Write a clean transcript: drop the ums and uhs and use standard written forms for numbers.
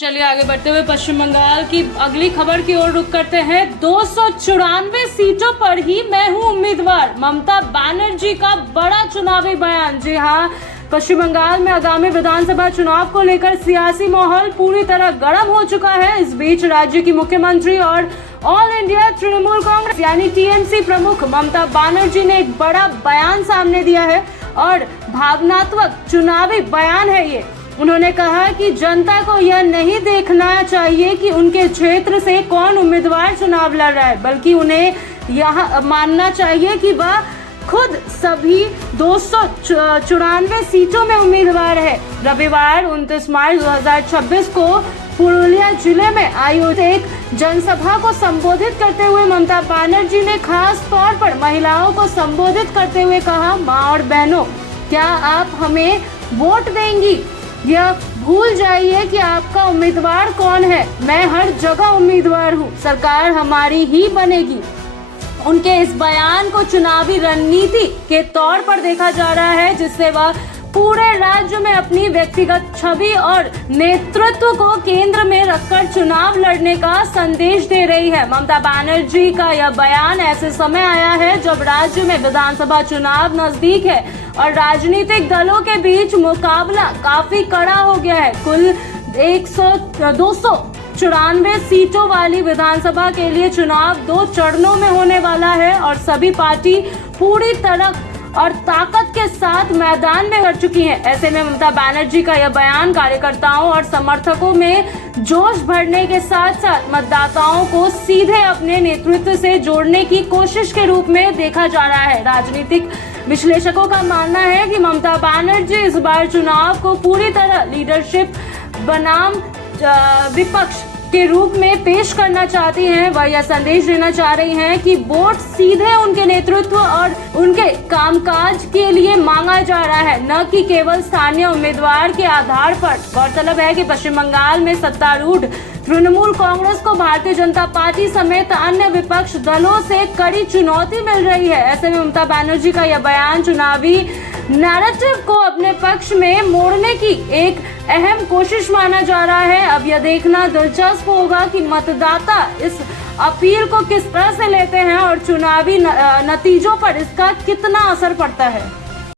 चलिए आगे बढ़ते हुए पश्चिम बंगाल की अगली खबर की ओर रुख करते हैं। 294 सीटों पर ही मैं हूं उम्मीदवार, ममता बनर्जी का बड़ा चुनावी बयान। जी हां, पश्चिम बंगाल में आगामी विधानसभा चुनाव को लेकर सियासी माहौल पूरी तरह गर्म हो चुका है। इस बीच राज्य की मुख्यमंत्री और ऑल इंडिया तृणमूल कांग्रेस यानी टीएमसी प्रमुख ममता बनर्जी ने एक बड़ा बयान सामने दिया है और भावनात्मक चुनावी बयान है ये। उन्होंने कहा कि जनता को यह नहीं देखना चाहिए कि उनके क्षेत्र से कौन उम्मीदवार चुनाव लड़ रहा है, बल्कि उन्हें यह मानना चाहिए कि वह खुद सभी 294 सीटों में उम्मीदवार है। रविवार 29 मार्च 2026 को पुरुलिया जिले में आयोजित एक जनसभा को संबोधित करते हुए ममता बनर्जी ने खास तौर पर महिलाओं को संबोधित करते हुए कहा, माँ और बहनों, क्या आप हमें वोट देंगी? यह भूल जाइए कि आपका उम्मीदवार कौन है। मैं हर जगह उम्मीदवार हूँ, सरकार हमारी ही बनेगी। उनके इस बयान को चुनावी रणनीति के तौर पर देखा जा रहा है, जिससे वह पूरे राज्य में अपनी व्यक्तिगत छवि और नेतृत्व को केंद्र में रखकर चुनाव लड़ने का संदेश दे रही है। ममता बनर्जी का यह बयान ऐसे समय आया है जब राज्य में विधानसभा चुनाव नजदीक है और राजनीतिक दलों के बीच मुकाबला काफी कड़ा हो गया है। कुल 294 सीटों वाली विधानसभा के लिए चुनाव 2 चरणों में होने वाला है और सभी पार्टी पूरी तरह और ताकत के साथ मैदान में उतर चुकी है। ऐसे में ममता बनर्जी का यह बयान कार्यकर्ताओं और समर्थकों में जोश भरने के साथ साथ मतदाताओं को सीधे अपने नेतृत्व से जोड़ने की कोशिश के रूप में देखा जा रहा है। राजनीतिक विश्लेषकों का मानना है कि ममता बनर्जी इस बार चुनाव को पूरी तरह लीडरशिप बनाम विपक्ष के रूप में पेश करना चाहती हैं। वह यह संदेश देना चाह रही हैं कि वोट सीधे उनके नेतृत्व और उनके कामकाज के लिए मांगा जा रहा है, न कि केवल स्थानीय उम्मीदवार के आधार पर। गौरतलब है कि पश्चिम बंगाल में सत्तारूढ़ तृणमूल कांग्रेस को भारतीय जनता पार्टी समेत अन्य विपक्ष दलों से कड़ी चुनौती मिल रही है। ऐसे में ममता बनर्जी का यह बयान चुनावी नैरेटिव को अपने पक्ष में मोड़ने की एक अहम कोशिश माना जा रहा है। अब यह देखना दिलचस्प होगा कि मतदाता इस अपील को किस तरह से लेते हैं और चुनावी नतीजों पर इसका कितना असर पड़ता है।